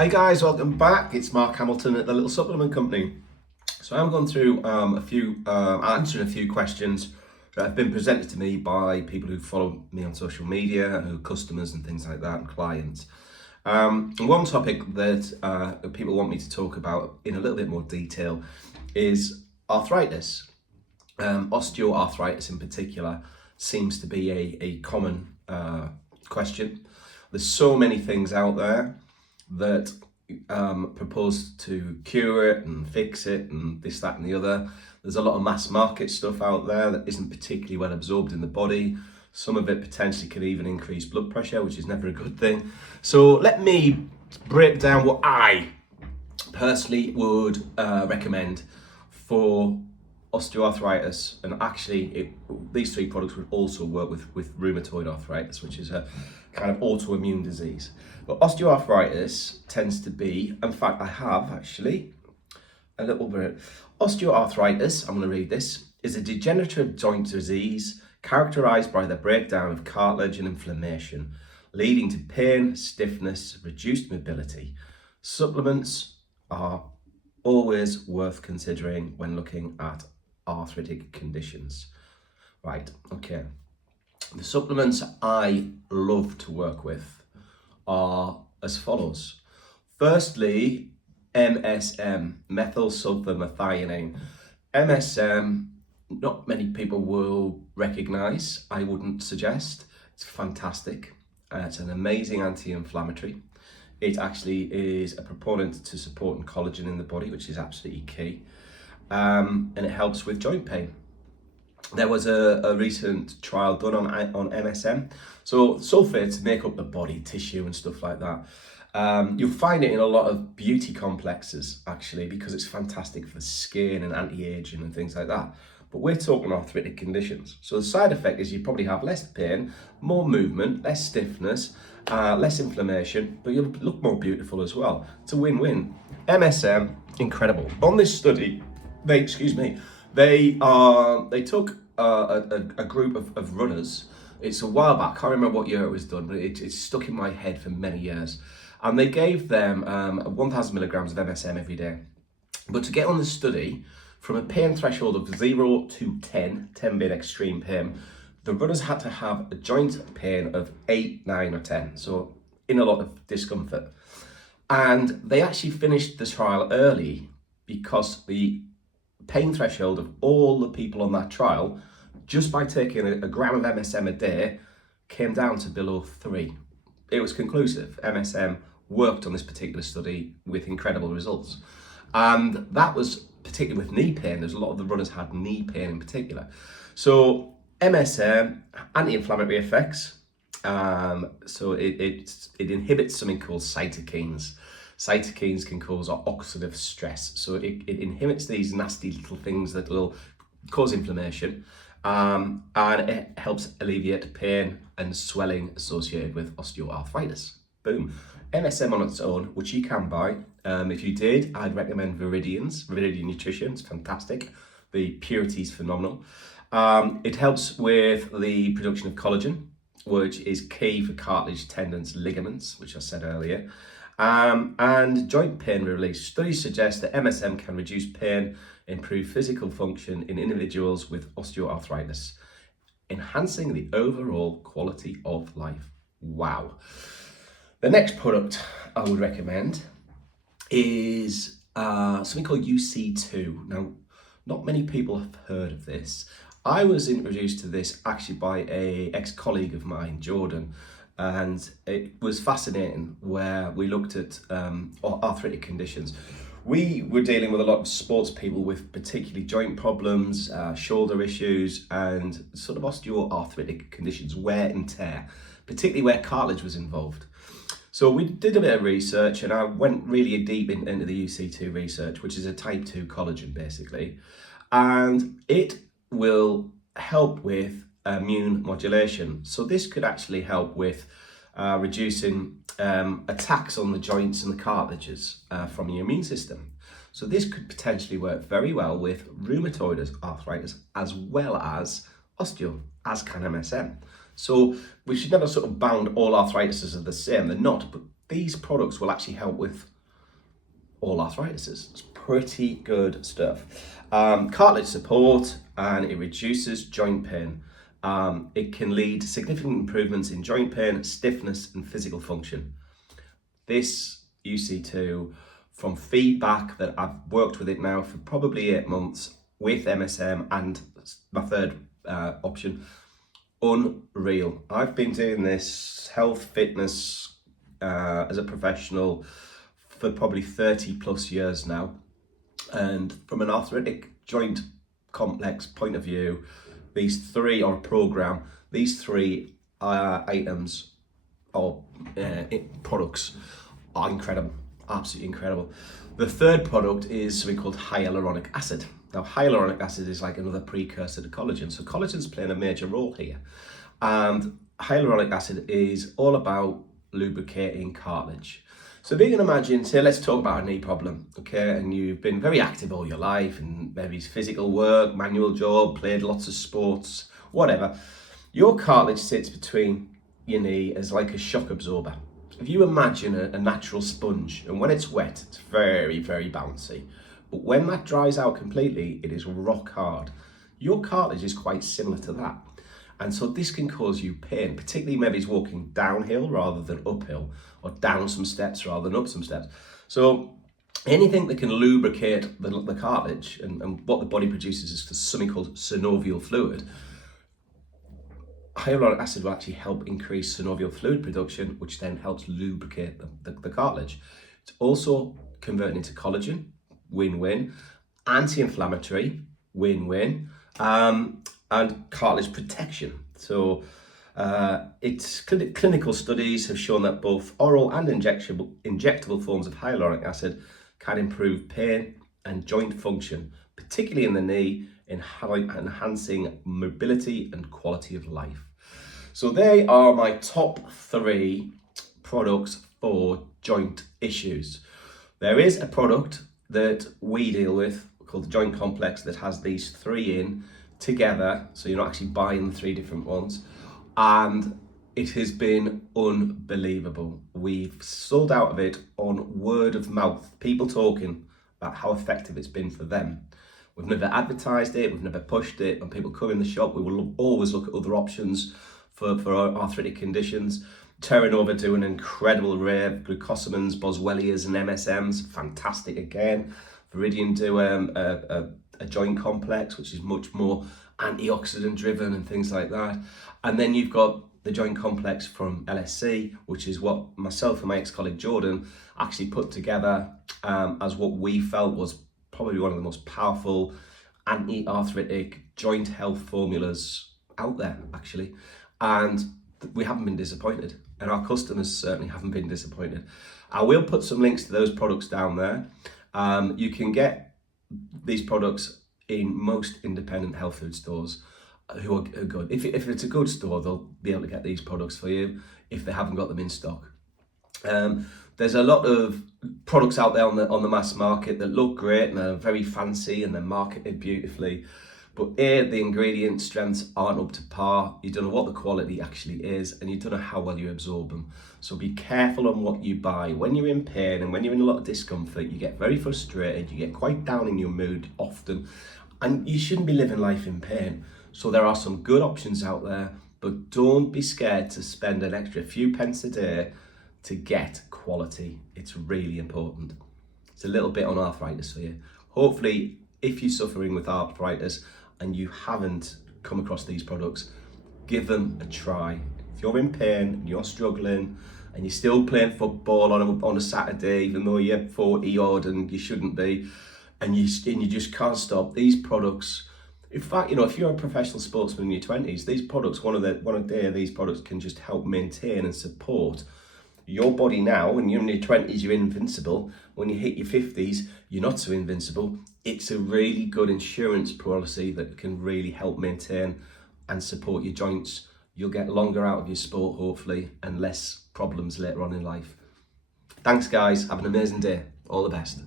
Hi guys, welcome back. It's Mark Hamilton at the Little Supplement Company. So I'm going through answering a few questions that have been presented to me by people who follow me on social media and who are customers and things like that, and clients. One topic that people want me to talk about in a little bit more detail is arthritis. Osteoarthritis in particular seems to be a common question. There's so many things out there that propose to cure it and fix it and this, that and the other. There's a lot of mass market stuff out there that isn't particularly well absorbed in the body. Some of it potentially could even increase blood pressure, which is never a good thing. So let me break down what I personally would recommend for osteoarthritis, and actually these three products would also work with rheumatoid arthritis, which is a kind of autoimmune disease. But osteoarthritis tends to be, in fact I have actually a little bit, osteoarthritis, I'm going to read this, is a degenerative joint disease characterized by the breakdown of cartilage and inflammation, leading to pain, stiffness, reduced mobility. Supplements are always worth considering when looking at arthritic conditions. Right, okay. The supplements I love to work with are as follows. Firstly, MSM, Methylsulfonylmethane. MSM, not many people will recognize, I wouldn't suggest. It's fantastic. It's an amazing anti-inflammatory. It actually is a proponent to supporting collagen in the body, which is absolutely key. And it helps with joint pain. There was a recent trial done on MSM. So sulfates make up the body tissue and stuff like that. You'll find it in a lot of beauty complexes actually, because it's fantastic for the skin and anti-aging and things like that. But we're talking arthritic conditions. So the side effect is you probably have less pain, more movement, less stiffness, less inflammation, but you'll look more beautiful as well. It's a win-win. MSM, incredible. On this study, they took a group of runners. It's a while back, I can't remember what year it was done, but it's stuck in my head for many years. And they gave them 1,000 milligrams of MSM every day. But to get on the study, from a pain threshold of 0 to 10 being extreme pain, the runners had to have a joint pain of 8, 9 or 10, so in a lot of discomfort. And they actually finished the trial early because the pain threshold of all the people on that trial, just by taking a gram of MSM a day, came down to below 3. It was conclusive. MSM worked on this particular study with incredible results. And that was particularly with knee pain. There's a lot of the runners had knee pain in particular. So MSM, anti-inflammatory effects. So it inhibits something called cytokines. Cytokines can cause oxidative stress. So it inhibits these nasty little things that will cause inflammation. And it helps alleviate pain and swelling associated with osteoarthritis. Boom. MSM on its own, which you can buy. If you did, I'd recommend Viridian Nutrition. It's fantastic. The purity is phenomenal. It helps with the production of collagen, which is key for cartilage, tendons, ligaments, which I said earlier. And joint pain release. Studies suggest that MSM can reduce pain, improve physical function in individuals with osteoarthritis, enhancing the overall quality of life. Wow. The next product I would recommend is something called UC2. Now, not many people have heard of this. I was introduced to this actually by an ex-colleague of mine, Jordan, and it was fascinating where we looked at arthritic conditions. We were dealing with a lot of sports people with particularly joint problems, shoulder issues, and sort of osteoarthritic conditions, wear and tear, particularly where cartilage was involved. So we did a bit of research, and I went really deep into the UC2 research, which is a type 2 collagen basically, and it will help with immune modulation. So this could actually help with reducing attacks on the joints and the cartilages from your immune system. So this could potentially work very well with rheumatoid arthritis as well as osteo, as can MSM. So we should never sort of bound all arthritises are the same. They're not, but these products will actually help with all arthritis. It's pretty good stuff. Cartilage support, and it reduces joint pain. It can lead to significant improvements in joint pain, stiffness, and physical function. This UC2, from feedback that I've worked with it now for probably 8 months with MSM and my third option, unreal. I've been doing this health fitness as a professional for probably 30 plus years now, and from an arthritic joint complex point of view, these three are a program. These three items or products are incredible, absolutely incredible. The third product is something called hyaluronic acid. Now, hyaluronic acid is like another precursor to collagen, so collagen's playing a major role here. And hyaluronic acid is all about lubricating cartilage. So if you can imagine, say, let's talk about a knee problem, okay, and you've been very active all your life, and maybe it's physical work, manual job, played lots of sports, whatever. Your cartilage sits between your knee as like a shock absorber. If you imagine a natural sponge, and when it's wet, it's very, very bouncy. But when that dries out completely, it is rock hard. Your cartilage is quite similar to that. And so this can cause you pain, particularly maybe it's walking downhill rather than uphill, or down some steps rather than up some steps. So anything that can lubricate the cartilage, and what the body produces is something called synovial fluid. Hyaluronic acid will actually help increase synovial fluid production, which then helps lubricate the cartilage. It's also converting into collagen, win-win, anti-inflammatory, win-win, and cartilage protection. So its clinical studies have shown that both oral and injectable forms of hyaluronic acid can improve pain and joint function, particularly in the knee, enhancing mobility and quality of life. So they are my top 3 products for joint issues. There is a product that we deal with called the Joint Complex that has these 3 in together, so you're not actually buying the 3 different ones, and it has been unbelievable. We've sold out of it on word of mouth, people talking about how effective it's been for them. We've never advertised it, we've never pushed it. When people come in the shop, we will always look at other options for arthritic conditions. Terranova do an incredible array of glucosamines, boswellias and MSMs, fantastic again. Viridian do a joint complex, which is much more antioxidant driven and things like that. And then you've got the joint complex from LSC, which is what myself and my ex-colleague Jordan actually put together as what we felt was probably one of the most powerful anti-arthritic joint health formulas out there, actually. And we haven't been disappointed, and our customers certainly haven't been disappointed. I will put some links to those products down there. You can get these products in most independent health food stores who are good. If it's a good store, they'll be able to get these products for you if they haven't got them in stock. There's a lot of products out there on the mass market that look great and they're very fancy and they're marketed beautifully, but the ingredient strengths aren't up to par. You don't know what the quality actually is, and you don't know how well you absorb them. So be careful on what you buy. When you're in pain and when you're in a lot of discomfort, you get very frustrated, you get quite down in your mood often, and you shouldn't be living life in pain. So there are some good options out there, but don't be scared to spend an extra few pence a day to get quality. It's really important. It's a little bit on arthritis for you. Hopefully, if you're suffering with arthritis and you haven't come across these products, give them a try. If you're in pain and you're struggling and you're still playing football on a Saturday, even though you're 40 odd and you shouldn't be, and you just can't stop, these products, in fact, if you're a professional sportsman in your 20s, these products, one a day of these products can just help maintain and support your body now. When you're in your 20s, you're invincible. When you hit your 50s, you're not so invincible. It's a really good insurance policy that can really help maintain and support your joints. You'll get longer out of your sport, hopefully, and less problems later on in life. Thanks, guys. Have an amazing day. All the best.